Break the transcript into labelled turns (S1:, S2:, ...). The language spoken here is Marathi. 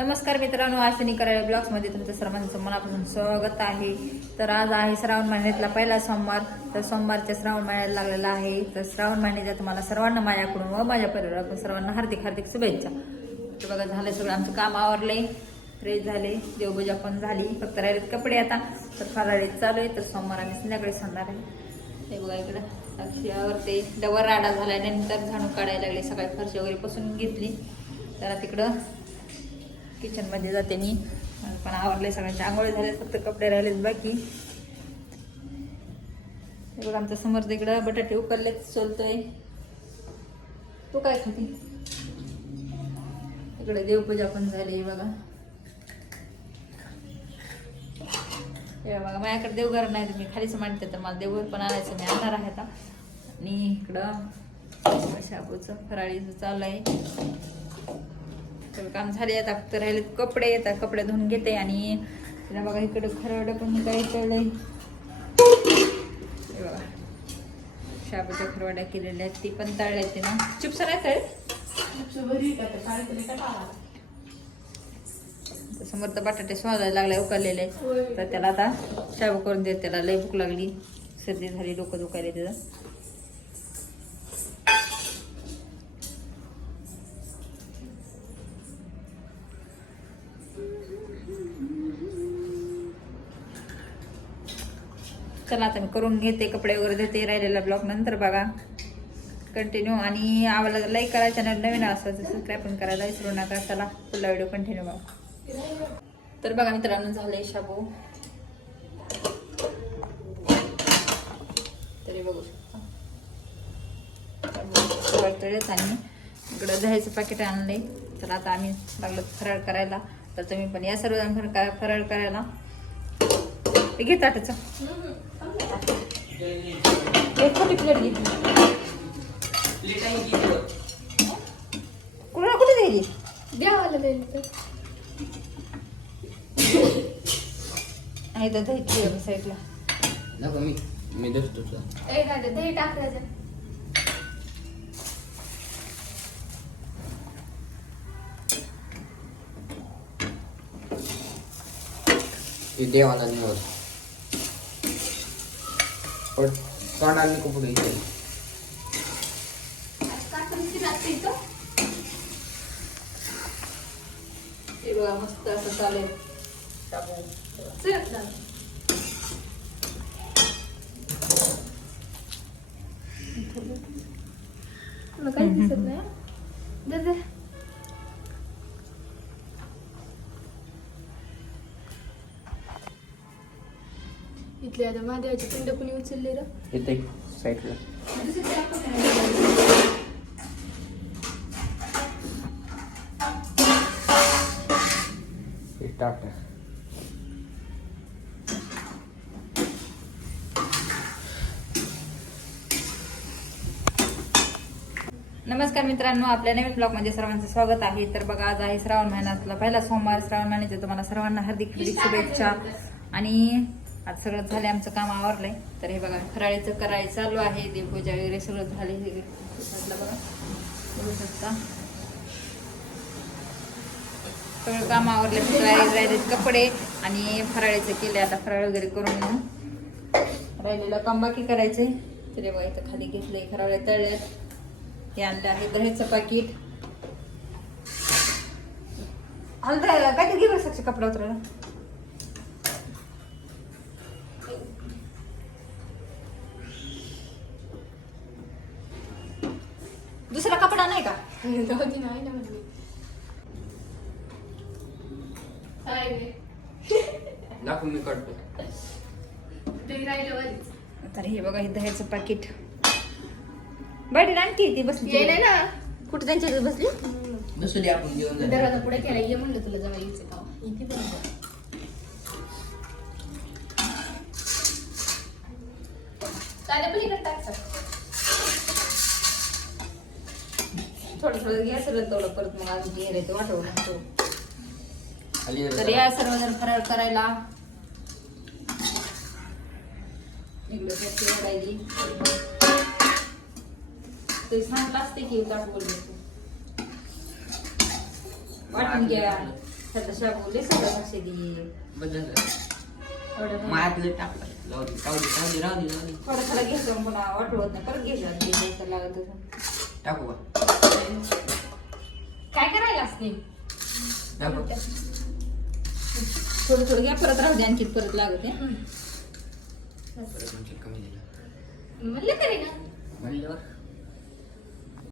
S1: नमस्कार मित्रांनो आशिनी करायला ब्लॉग्समध्ये तुमचं सर्वांचं मनापासून स्वागत आहे. तर आज आहे श्रावण महिन्यातला पहिला सोमवार. तर सोमवारच्या श्रावण महिन्यात लागलेला आहे. तर श्रावण महिन्याच्या तुम्हाला सर्वांना माझ्याकडून व माझ्या परिवाराकडून सर्वांना हार्दिक हार्दिक शुभेच्छा. तर बघा झालं सगळं आमचं काम आवरले. फ्रेश झाले. देवपूजा पण झाली. फक्त राहिलेत कपडे आता. तर फराळी चालू आहे. तर सोमवार आम्ही संध्याकाळी सांगणार आहे. हे बघा इकडं. साक्षीवर ते डबर राडा झाल्यानंतर झाडू काढायला लागले. सकाळी फरशी वगैरे पसून घेतली. तर तिकडं किचनमध्ये जाते मी. पण आवरले सगळ्यांच्या आंघोळी झाले फक्त कपडे राहिलेत बाकी. हे बघा आमच्यासमोर तिकडं बटाटे उकरलेत सोलतोय. तू काय खाती? इकडे देवपूजा पण झाली बघा. हे बघा माझ्याकडे देवघर नाही तर मी खालीच मांडते तर मला देवघर पण आणायचं मी आणणार आहे आता. आणि इकडं शाबूचं फराळीचं चालू आहे. सगळं काम झाले आता फक्त राहिले कपडे येतात कपडे धुवून घेते आणि तिला बघा इकडे खरवडं पण काही कळलंय हे बघा. शाबूच्या खरवड्या केलेल्या आहेत ती पण तळल्या आहेत ना चिप्स नाही तळे समोर तर बटाटे स्वादायला लागले उकळलेले. तर त्याला आता शाबू करून देत त्याला लई भूक लागली. सर्दी झाली डोकं दुखायला त्याचं. चला आता मी करून घेते कपडे वगैरे देते राहिलेला ब्लॉग नंतर बघा. कंटिन्यू आणि आम्हाला लाईक करा चॅनल नवीन असं सबस्क्राईब पण करायला विसरू नका. चला पुढला व्हिडिओ कंटिन्यू बघा. तर बघा मित्रांनो झाले शाबू. तरी बघू शकता. आणि इकडं दह्याचं पाकिट आणले तर आता आम्ही लागलो फराळ करायला. तर तुम्ही पण या सर्वजण फराळ फराळ करायला. घे ताटाचं. एक छोटी प्लेट घे. कुणाला कुठे द्यायली
S2: द्यावाला जाईल तर.
S1: आहे तर दही साईडला.
S3: नको मी मी देतो तुला.
S2: ए गाड्या दही टाकायचं
S3: ते देवाला निवड पण तोंडाला नको पुढे इथे
S2: काकडीची रात्री का
S1: ते बघा मस्त असं चालेल टाकून.
S2: चल ना. तुला काही दिसत नाही इथले आता महादेवाची पिंड कुणी उचलली र?
S3: येते साईडला. हे टाक टाक.
S1: नमस्कार मित्रांनो आपल्या नवीन ब्लॉगमध्ये सर्वांचं स्वागत आहे. तर बघा आज आहे श्रावण महिन्यातला पहिला सोमवार. श्रावण महिन्याचे तुम्हाला सर्वांना हार्दिक हार्दिक शुभेच्छा. आणि आज सगळं झाले आमचं काम आवरलंय. तर हे बघा फराळीचं करायला चालू आहे देवपूजा वगैरे सगळं झाले हे बघा बघू शकता. सगळं काम आवरलं राहिले कपडे आणि फराळीचं केले आता फराळ वगैरे करून राहिलेलं काम बाकी करायचंय. तरी बघा इथं खाली घेतलंय फराळे तळल्यात. हे आणलं आहे दह्याचं पाकिट. हलदा काय घे घेऊ साक्षी कपडा उतरायला? दुसरा कपडा नाही का
S2: जाऊ दे ना, आहे ना म्हणली. काय रे?
S3: नको मी काढतो
S2: दही राहिलं वालीच.
S1: तर हे बघा हे दह्याचं पाकिट बडी आणखी ती बसली
S2: येईल ना
S1: कुठे त्यांच्या बसली
S3: दुसरी आपण घेऊन जाऊ.
S2: दरवाजा पुढे केला ये म्हणलं तुला जवळ यायचं का इथे पण जा. टाक सर.
S1: थोडं थोडं घ्या सरळ तेवढं परत मग आम्ही घेरे ते
S3: वाटवून
S1: तर या सर्वजण फरार करायला. वाढायची ते सांगत असते की ताट बोलले वाटून घ्या. सध्या शाबूले सध्या लक्ष दे
S3: मायातलं टाकलं राहू दे राहू दे राहू दे राहू दे
S1: थोडं थोडं घ्यायचं लागत
S3: टाकू का?
S2: काय करायला असते?
S1: थोडं थोडं घ्या परत राहू दे आणखी परत लागत आहे
S2: म्हणलं तरी का
S3: म्हणलं